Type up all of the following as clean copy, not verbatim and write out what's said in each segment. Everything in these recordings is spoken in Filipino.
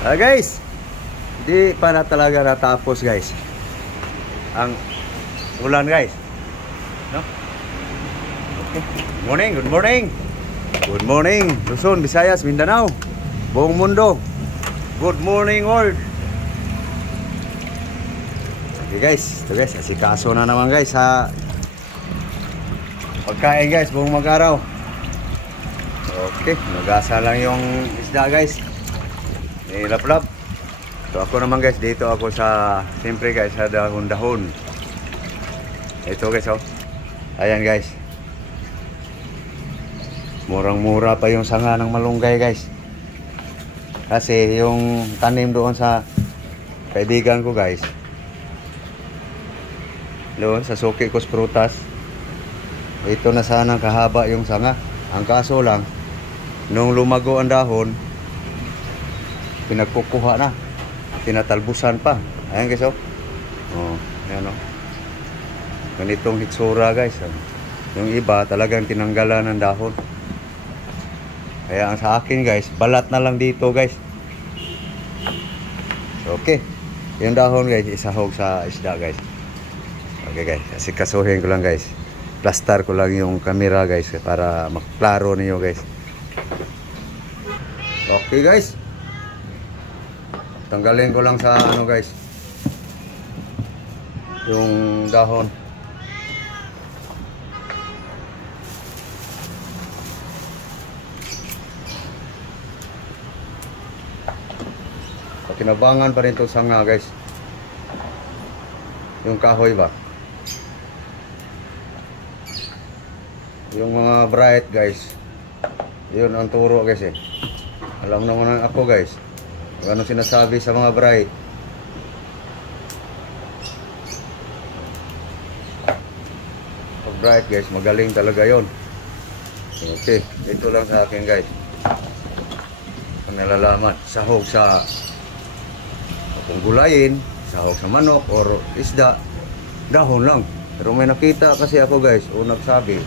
Guys, di pa na talaga natapos guys ang ulan guys, no? Okay. Good morning, good morning. Good morning Luzon, Visayas, Mindanao, buong mundo. Good morning world. Okay guys, ito guys, asikaso na naman guys sa pagkain guys, buong mag-araw. Okay, nagasa lang yung isda guys. Nilap-lap. So ako naman guys, dito ako sa, siyempre guys, sa dahon-dahon. Ito guys, oh. Ayan guys. Murang-mura pa yung sanga ng malunggay guys. Kasi yung tanim doon sa kaibigan ko guys, doon sa Suki Kos Prutas, ito na sana kahaba yung sanga. Ang kaso lang, nung lumago ang dahon, pinagkukuha na, tinatalbusan pa. Ayan guys, oh. Oh, ayan, oh. Ganitong hitsura guys. Yung iba talagang tinanggalan ng dahon. Kaya ang sa akin guys, balat na lang dito guys. Okay, yung dahon guys, isahog sa isda guys. Okay guys, kasi kasuhin ko lang guys. Plaster ko lang yung camera guys para maklaro niyo guys. Okay guys, tanggalin ko lang sa ano guys, yung dahon. Kinabangan pa rin ito sanga guys, yung kahoy ba, yung mga bright guys, yun ang turo guys eh. Alam naman ako guys ano sinasabi sa mga bright. Pag bright guys, magaling talaga yon. Okay, ito lang sa akin guys. Kung nalalaman, sahog sa kung gulayin, sahog sa manok or isda, dahon lang. Pero may nakita kasi ako guys, o nagsabi,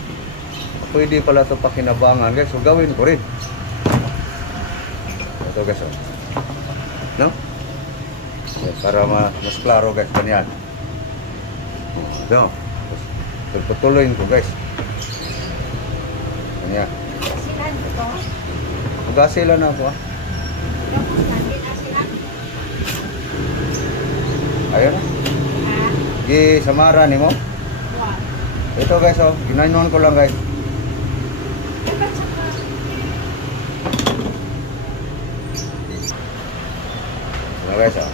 pwede pala ito pakinabangan guys, so gawin ko rin. Ito guys, oh. No? Para mas klaro guys, ganyan. Ito. Pagpatuloyin ko guys. Ganyan. Magasilan na ako ah. Ayun na. Samara ni mo. Ito guys, oh. Ginainon ko lang guys. Ito guys, oh.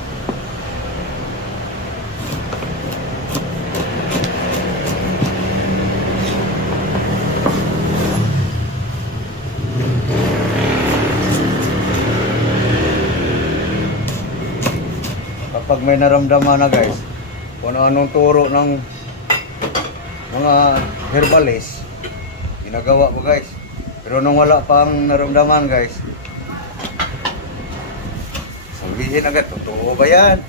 Kapag may naramdaman na guys, kung anong turo ng mga herbalist, ginagawa ko guys. Pero nung wala pang naramdaman guys, sabihin agad, totoo ba yan?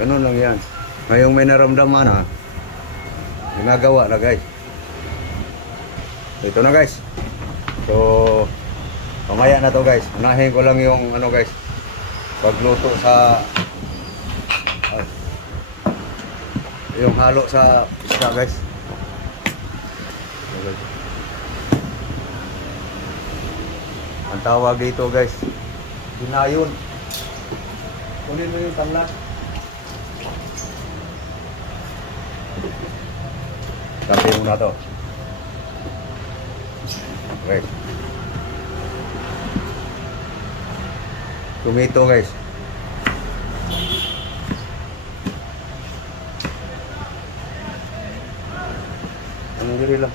Ganun lang yan. Ngayong may naramdaman na, ginagawa na guys. Ito na guys. So, pamaya na to guys. Unahin ko lang yung ano guys, pagluto sa yung halo sa isda guys. Ang tawag dito guys, ginayon. Kunin mo yung tamla. Tabi mo na to. Okay. Tomato guys. Ang diri lang.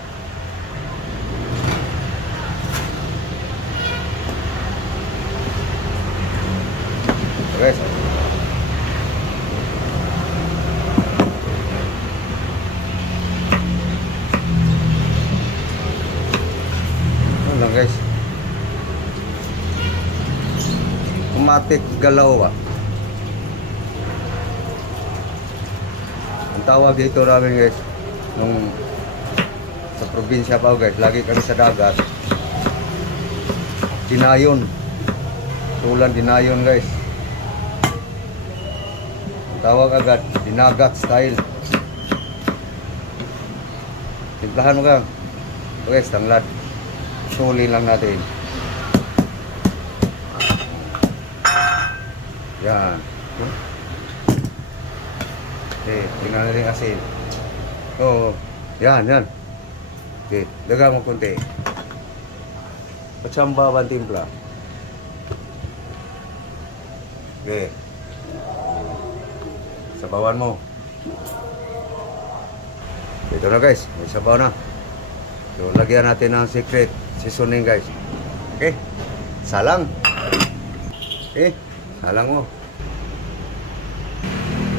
Guys. Ano lang guys. Automatic galaw ba? Ang tawag dito namin guys, nung sa probinsya pa guys, lagi kami sa dagat, Sinayon. Tulan dinayon guys. Tawag agad, dinagat style. Timplahan mo ka. Guys, tanglad. Suli lang natin. Yan. Okay, tingnan natin asin. Oo. Yan, yan. Okay, daga mo konti. Patsamba ba ang timpla? Okay. Sabawan mo. Ito na guys, may sabaw na. So, lagyan natin ng secret seasoning guys. Okay? Salang. Okay? Salang mo.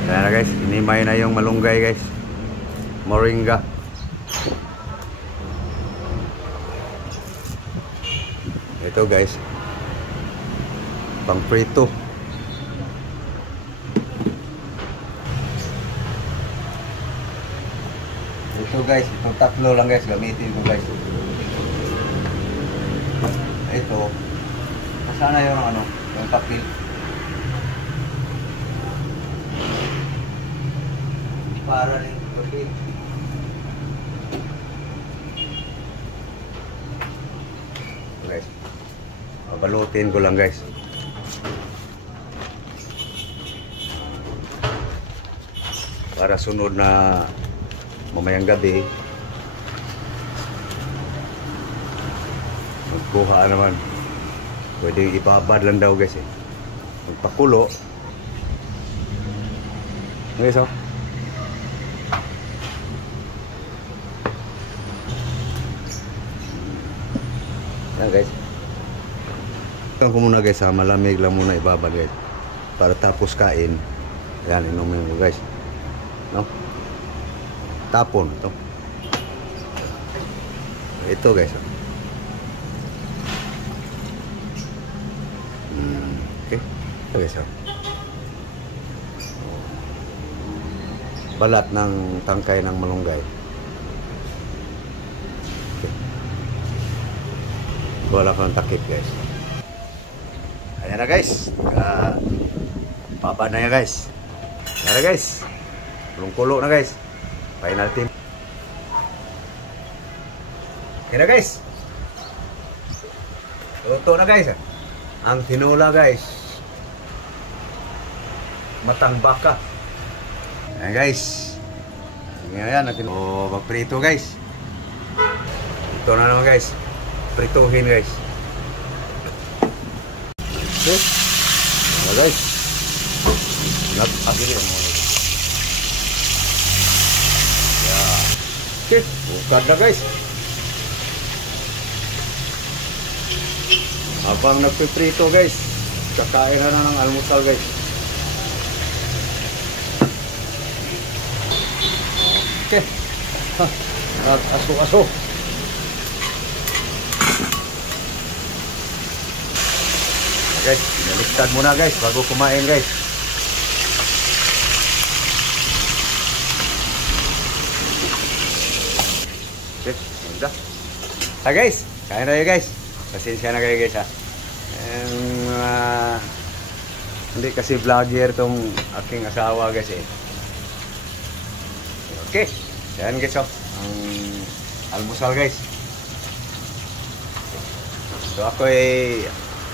Ayan na guys, inimay na yung malunggay guys. Moringa. Ito guys, pang prito. Ito guys, itong tatlo lang guys, gamitin ko guys. Ito, nasaan na yung ano, yung papel. Para rin papel. Guys, balutin ko lang guys. Para sunod na mamayang gabi magkuha naman, pwede ibabad lang daw guys magpakulo guys. Yan guys, ito ko muna guys, malamig lang muna ibabad guys para tapos kain. Yan, inumin ko guys, no? Tapon ito guys. Okay, ito guys. Balat ng tangkay ng malunggay. Okay. Wala pa ng takip guys. Ayan na guys, papa na yan guys. Ayan na guys, kulong-kulo na guys. Final team. Okay na guys. Luto na guys. Ang tinola guys. Matang baka. Ayan guys. Ngayon natin magprito guys. Ito na naman guys. Prituhin guys. Okay. Ayan guys. Nag-agiri ang mga. Okay, bukad na guys. Habang nagpiprito guys, kakain na ng almusal guys. Okay. Nag-aso-aso. Guys, naliktad muna guys bago kumain guys. Okay, udah. Guys, kain na guys. Pasensya na kayo guys ha. Hindi kasi vlogger tong aking asawa guys Okay, yan guys ang almusal guys. So ako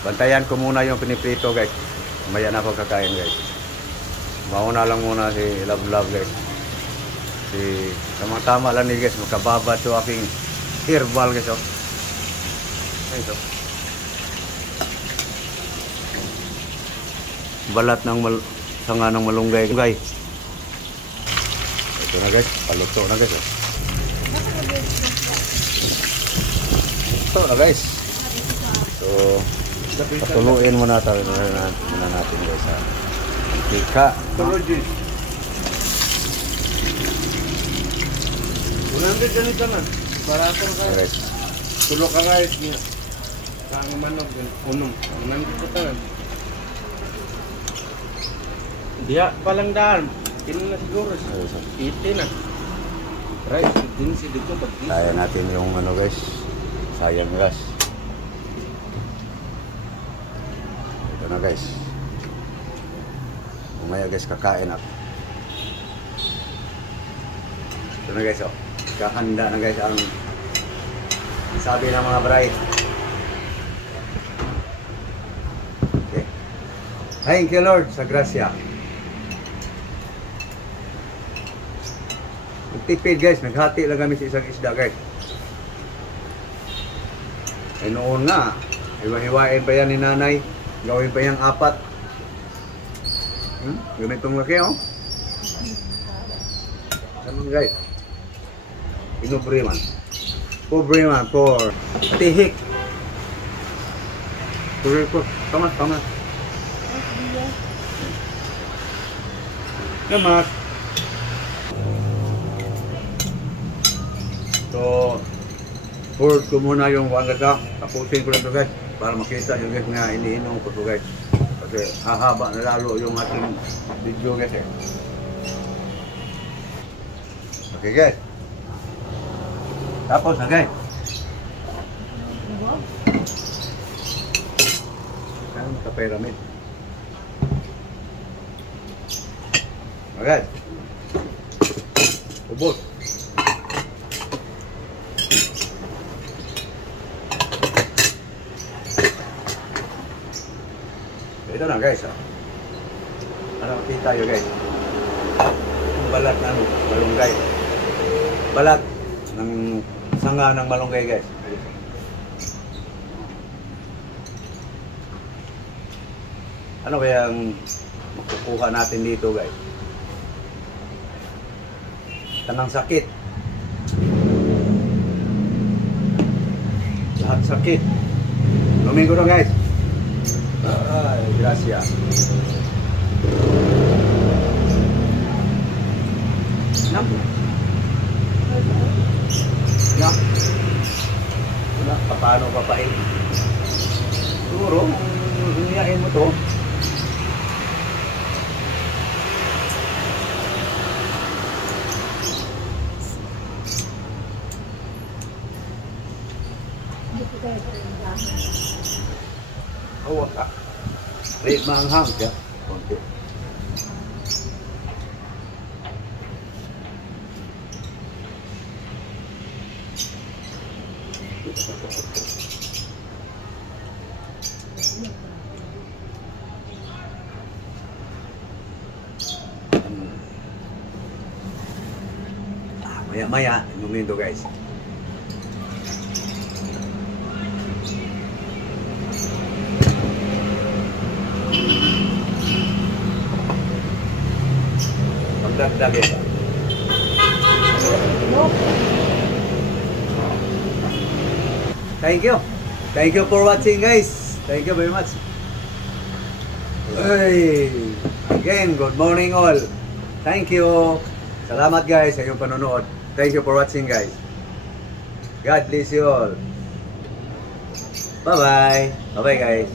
bantayan ko muna yung piniprito guys. Mamaya na ako kakain guys. Mauna lang muna si Love guys. Tama-tama lang ni guys, makababa to aking herbal guys ito. Balat ng sanga ng malunggay guys. Ito na guys, paluto na guys Ito na guys. So patuluin muna natin guys Ika Unang ganito na. Para ako guys. Tulog ka guys. Kang manok unong. Unang ganito na. Dia palang daan. Tino na siguro. Iti na. Right, din si dito pag. Kaya natin yung ano guys. Sayang guys. Ito Ito na guys. Umaya guys, kakain ako. Ito na guys, oh. Kakanda na guys ang sabi ng mga bride. Okay. Thank you Lord sa grasya. Magtipid guys, naghati lang kami sa isang isda guys. Eh noon nga, hiwa-hiwain pa yan ni nanay, gawin pa yung 4. Ganitong laki oh. Ano guys? Pobre man for tihik. Tama. Namat. So, forward ko muna yung wangata. Tapusin ko lang ito guys para makita yung guys nga iniinom ko ito guys. Kasi hahaba na lalo yung ating video guys eh. Okay guys. Tapos na guys. Saan ka-pyramid? Okay. Ubos. Ito na guys. Ano makita tayo guys? Yung balat ng malunggay. Balat ng sanga ng malunggay guys. Ano kaya ang makukuha natin dito guys? Tanang sakit. Lahat sakit. Domingo na guys. Ay, gracias. Nam. Na. Wala, paano papain? Siguro, hinihain mo to. Awak ka. Red manghang ya. Konti. Maya-maya, inumin to guys. Pagdagdag ito. Thank you. Thank you for watching guys. Thank you very much. Hey, again, good morning all. Thank you. Salamat guys sa iyong panonood. Thank you for watching guys. God bless you all. Bye-bye. Bye-bye guys.